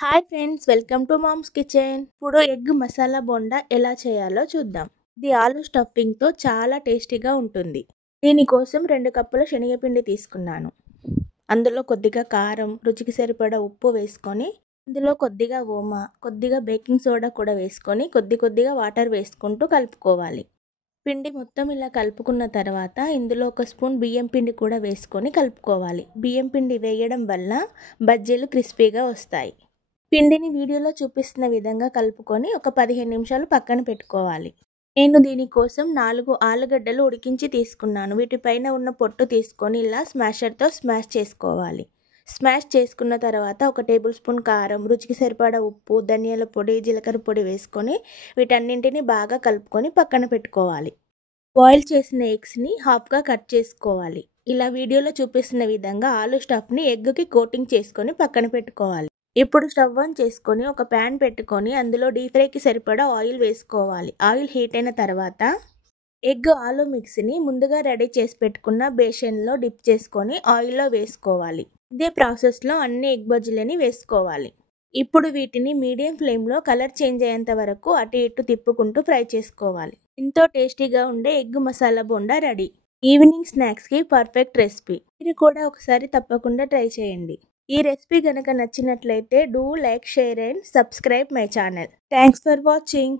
Hi friends, welcome to mom's kitchen. ఇప్పుడు egg masala bonda ఎలా చేయాలో చూద్దాం. ఇది ఆలు స్టఫింగ్తో చాలా టేస్టీగా ఉంటుంది. దీనికోసం 2 కప్పుల శనగపిండి తీసుకున్నాను. అందులో కొద్దిగా కారం, రుచికి సరిపడా ఉప్పు వేసుకొని, ఇందులో కొద్దిగా ఓమ, కొద్దిగా బేకింగ్ సోడా కూడా వేసుకొని కొద్దిగా వాటర్ వేసుకుంటూ కలుపుకోవాలి. పిండి మొత్తం ఇలా కలుపుకున్న తర్వాత ఇందులో 1 స్పూన్ బియ్యం పిండి కూడా వేసుకొని కలుపుకోవాలి. బియ్యం పిండి వేయడం వల్ల బజ్జీలు క్రిస్పీగా వస్తాయి. పిండిని వీడియోలో చూపిస్తున్న విధంగా కలుపుకొని ఒక 15 నిమిషాలు పక్కన పెట్టుకోవాలి. నేను దీనికోసం 4 ఆలుగడ్డలు ఉడికించి తీసుకున్నాను. వీటిపైన ఉన్న పొట్టు తీసుకొని ఇలా స్మాషర్తో స్మాష్ చేసుకోవాలి. స్మాష్ చేసుకున్న తర్వాత 1 టేబుల్ స్పూన్ కారం, రుచికి సరిపడా ఉప్పు, ధనియాల పొడి, జీలకర్ర పొడి వేసుకొని వీటన్నింటిని బాగా కలుపుకొని పక్కన పెట్టుకోవాలి. బాయిల్ చేసిన ఎగ్స్ని హాఫ్గా కట్ చేసుకోవాలి. ఇలా వీడియోలో చూపిస్తున్న విధంగా ఆలు స్టఫ్ని ఎగ్కి కోటింగ్ చేసుకొని పక్కన పెట్టుకోవాలి. ఇప్పుడు స్టవ్ ఆన్ చేసుకొని ఒక ప్యాన్ పెట్టుకొని అందులో డీప్ ఫ్రైకి సరిపడా ఆయిల్ వేసుకోవాలి. ఆయిల్ హీట్ అయిన తర్వాత ఎగ్ ఆలు మిక్స్ని ముందుగా రెడీ చేసి పెట్టుకున్న బేషన్లో డిప్ చేసుకొని ఆయిల్లో వేసుకోవాలి. ఇదే ప్రాసెస్లో అన్ని ఎగ్ బజ్జీలని వేసుకోవాలి. ఇప్పుడు వీటిని మీడియం ఫ్లేమ్లో కలర్ చేంజ్ అయ్యేంత వరకు అటు ఇటు తిప్పుకుంటూ ఫ్రై చేసుకోవాలి. ఎంతో టేస్టీగా ఉండే egg masala bonda ready. Evening స్నాక్స్కి పర్ఫెక్ట్ రెసిపీ. మీరు కూడా ఒకసారి తప్పకుండా ట్రై చేయండి. ఈ రెసిపీ గనక నచ్చినట్లయితే do like, share and subscribe my channel. Thanks for watching.